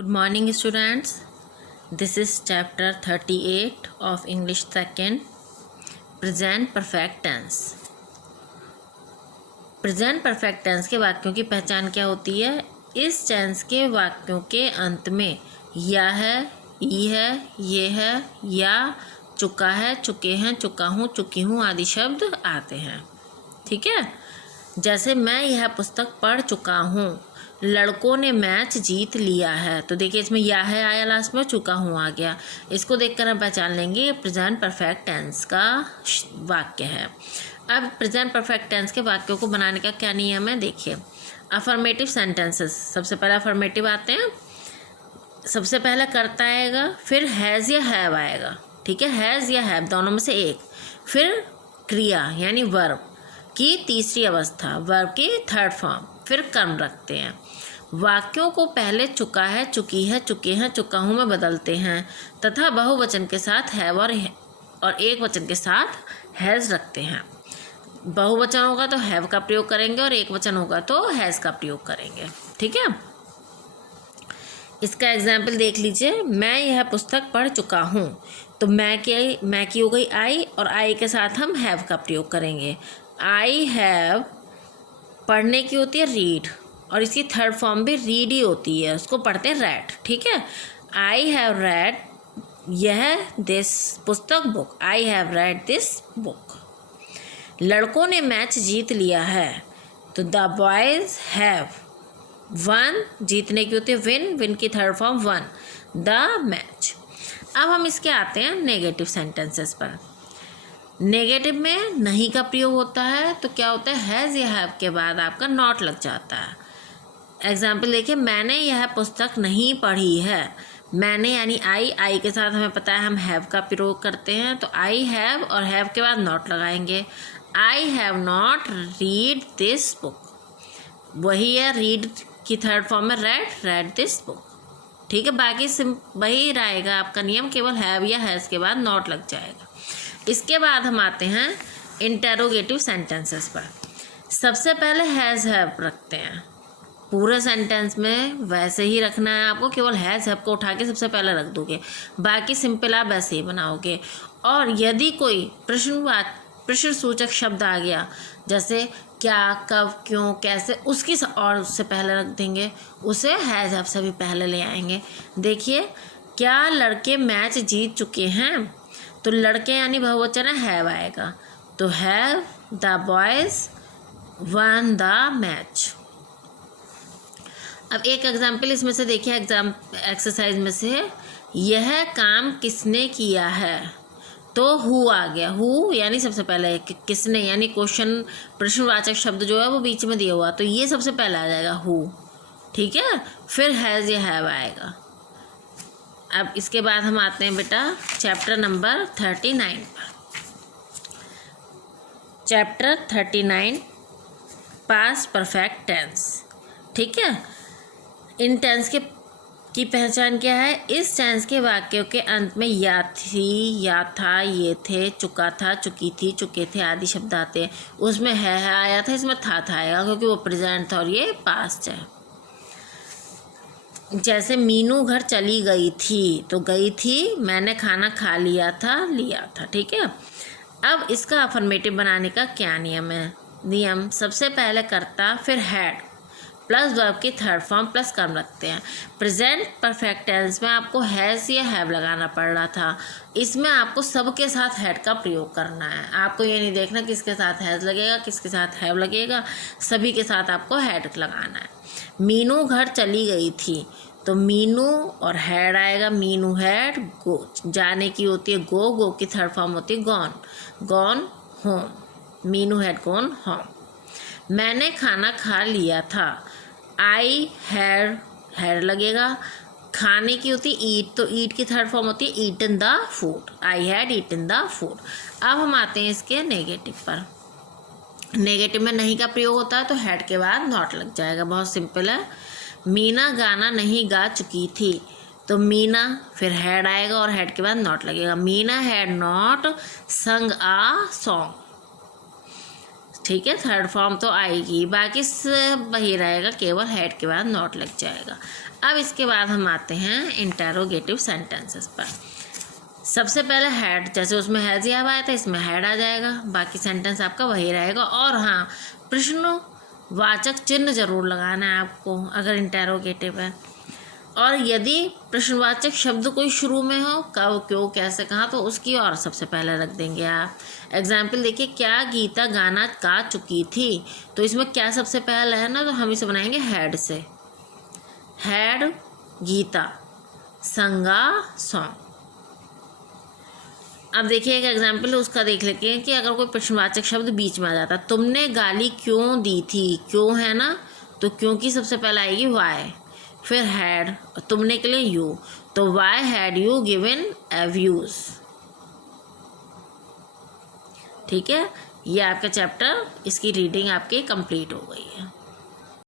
Good morning, students. This is chapter 38 of English 2nd, Present Perfect Tense. Present Perfect Tense के वाक्यों की पहचान क्या होती है? इस टेंस के वाक्यों के अंत में या है, ई है, ये है, या चुका है, चुके हैं, चुका हूँ, चुकी हूँ आदि शब्द आते हैं. ठीक है. जैसे मैं यह पुस्तक पढ़ चुका हूँ, लड़कों ने मैच जीत लिया है. तो देखिए इसमें या है आया लास्ट में, चुका हूँ आ गया. इसको देखकर हम पहचान लेंगे ये प्रेजेंट परफेक्ट टेंस का वाक्य है. अब प्रेजेंट परफेक्ट टेंस के वाक्यों को बनाने का क्या नियम है देखिए. अफर्मेटिव सेंटेंसेस, सबसे पहले अफर्मेटिव आते हैं. सबसे पहले करता आएगा, फिर हैज़ या हैव आएगा. ठीक है, हैज़ या हैव दोनों में से एक. फिर क्रिया यानी वर्ब की तीसरी अवस्था, वर्ब की थर्ड फॉर्म, फिर कर्म रखते हैं. वाक्यों को पहले चुका है, चुकी है, चुके हैं, चुका हूँ में बदलते हैं तथा बहुवचन के साथ हैव और एक वचन के साथ हैज़ रखते हैं. बहुवचन होगा तो हैव का प्रयोग करेंगे और एक वचन होगा तो हैज़ का प्रयोग करेंगे. ठीक है. इसका एग्जाम्पल देख लीजिए. मैं यह पुस्तक पढ़ चुका हूँ. तो मैं की हो गई आई, और आई के साथ हम हैव का प्रयोग करेंगे. आई हैव पढ़ने की होती है रीड, और इसकी थर्ड फॉर्म भी रीड ही होती है, उसको पढ़ते हैं रेड. ठीक है. आई हैव रेड यह दिस पुस्तक book. I have read this book. लड़कों ने मैच जीत लिया है. तो द बॉयज़ हैव वन, जीतने की होती है विन, विन की third form one, the match. अब हम इसके आते हैं नेगेटिव सेंटेंसेस पर. नेगेटिव में नहीं का प्रयोग होता है. तो क्या होता है, हैज़ या हैव के बाद आपका नॉट लग जाता है. एग्जाम्पल देखिए, मैंने यह पुस्तक नहीं पढ़ी है. मैंने यानी आई के साथ हमें पता है हम हैव का प्रयोग करते हैं. तो आई हैव और हैव के बाद नॉट लगाएंगे. I have not read this book. वही है, रीड की थर्ड फॉर्म में रेड दिस बुक. ठीक है. बाकी वही रहेगा आपका नियम, केवल हैव या हैज़ के बाद नॉट लग जाएगा. इसके बाद हम आते हैं इंटेरोगेटिव सेंटेंसेस पर. सबसे पहले हैज़ हैव रखते हैं. पूरे सेंटेंस में वैसे ही रखना है आपको, केवल हैज़ हैव को उठा के सबसे पहले रख दोगे, बाकी सिंपल आप वैसे ही बनाओगे. और यदि कोई प्रश्न सूचक शब्द आ गया, जैसे क्या, कब, क्यों, कैसे, उससे पहले रख देंगे, उसे हैज़ हैव से भी पहले ले आएंगे. देखिए, क्या लड़के मैच जीत चुके हैं. तो लड़के यानी बहुवचन है, हैव आएगा. तो have the boys one the match. अब एक एग्जाम्पल इसमें से देखिए, एक्सरसाइज में से, यह काम किसने किया है. तो हु आ गया. हु यानी सबसे पहले किसने, यानी क्वेश्चन प्रश्नवाचक शब्द जो है वो बीच में दिया हुआ, तो ये सबसे पहले आ जाएगा हु. ठीक है. फिर हैज़ या हैव आएगा. अब इसके बाद हम आते हैं बेटा चैप्टर नंबर 39 पर. Chapter 39 past perfect tense. ठीक है. इन टेंस की पहचान क्या है. इस टेंस के वाक्यों के अंत में या थी, या था, ये थे, चुका था, चुकी थी, चुके थे आदि शब्द आते हैं. उसमें है आया था, इसमें था आएगा, क्योंकि वो प्रेजेंट था और ये पास्ट है. जैसे मीनू घर चली गई थी. तो गई थी, मैंने खाना खा लिया था. ठीक है. अब इसका अफर्मेटिव बनाने का क्या नियम है. नियम सबसे पहले करता, फिर हैड प्लस वर्ब की थर्ड फॉर्म प्लस कर्म रखते हैं. प्रेजेंट परफेक्ट टेंस में आपको हैज़ या हैव लगाना पड़ रहा था. इसमें आपको सबके साथ हैड का प्रयोग करना है. आपको ये नहीं देखना किसके साथ हैज़ लगेगा, किसके साथ हैव लगेगा, सभी के साथ आपको हैड लगाना है. मीनू घर चली गई थी. तो मीनू और हैड आएगा. मीनू हैड गो, जाने की होती है गो, गो की थर्ड फॉर्म होती है gone, gone home. Meenu had gone home. मैंने खाना खा लिया था. आई हैड लगेगा. खाने की होती है ईट, तो ईट की थर्ड फॉर्म होती है eaten the food. I had eaten the food. अब हम आते हैं इसके नेगेटिव पर. नेगेटिव में नहीं का प्रयोग होता है, तो हैड के बाद नॉट लग जाएगा. बहुत सिंपल है. मीना गाना नहीं गा चुकी थी. तो मीना फिर हैड आएगा और हैड के बाद नॉट लगेगा. मीना हैड नॉट संग आ सॉन्ग. ठीक है, थर्ड फॉर्म तो आएगी, बाकी सब वही रहेगा, केवल हैड के बाद नॉट लग जाएगा। अब इसके बाद हम आते हैं इंटेरोगेटिव सेंटेंसेस पर। सबसे पहले हैड, जैसे उसमें हैज़ या आया था, इसमें हैड आ जाएगा, बाकी सेंटेंस आपका वही रहेगा। और हाँ, प्रश्नवाचक चिन्ह जरूर लगाना है आपको अगर इंटेरोगेटिव है। और यदि प्रश्नवाचक शब्द कोई शुरू में हो, कब, क्यों, कैसे, कहाँ, तो उसकी और सबसे पहले रख देंगे आप। एग्जाम्पल देखिए, क्या गीता गाना गा चुकी थी, तो इसमें क्या सबसे पहले है ना, तो हम इसे बनाएंगे हैड से। हैड गीता संगा सॉन्ग। अब देखिए एक एग्जाम्पल है उसका, देख लेते हैं कि अगर कोई प्रश्नवाचक शब्द बीच में आ जाता, तुमने गाली क्यों दी थी, क्यों है ना, तो क्यों की सबसे पहले आएगी वाई, फिर हैड, तुमने के लिए यू, तो वाई हैड यू गिवन एव्यूज। ठीक है, ये आपका चैप्टर, इसकी रीडिंग आपकी कंप्लीट हो गई है।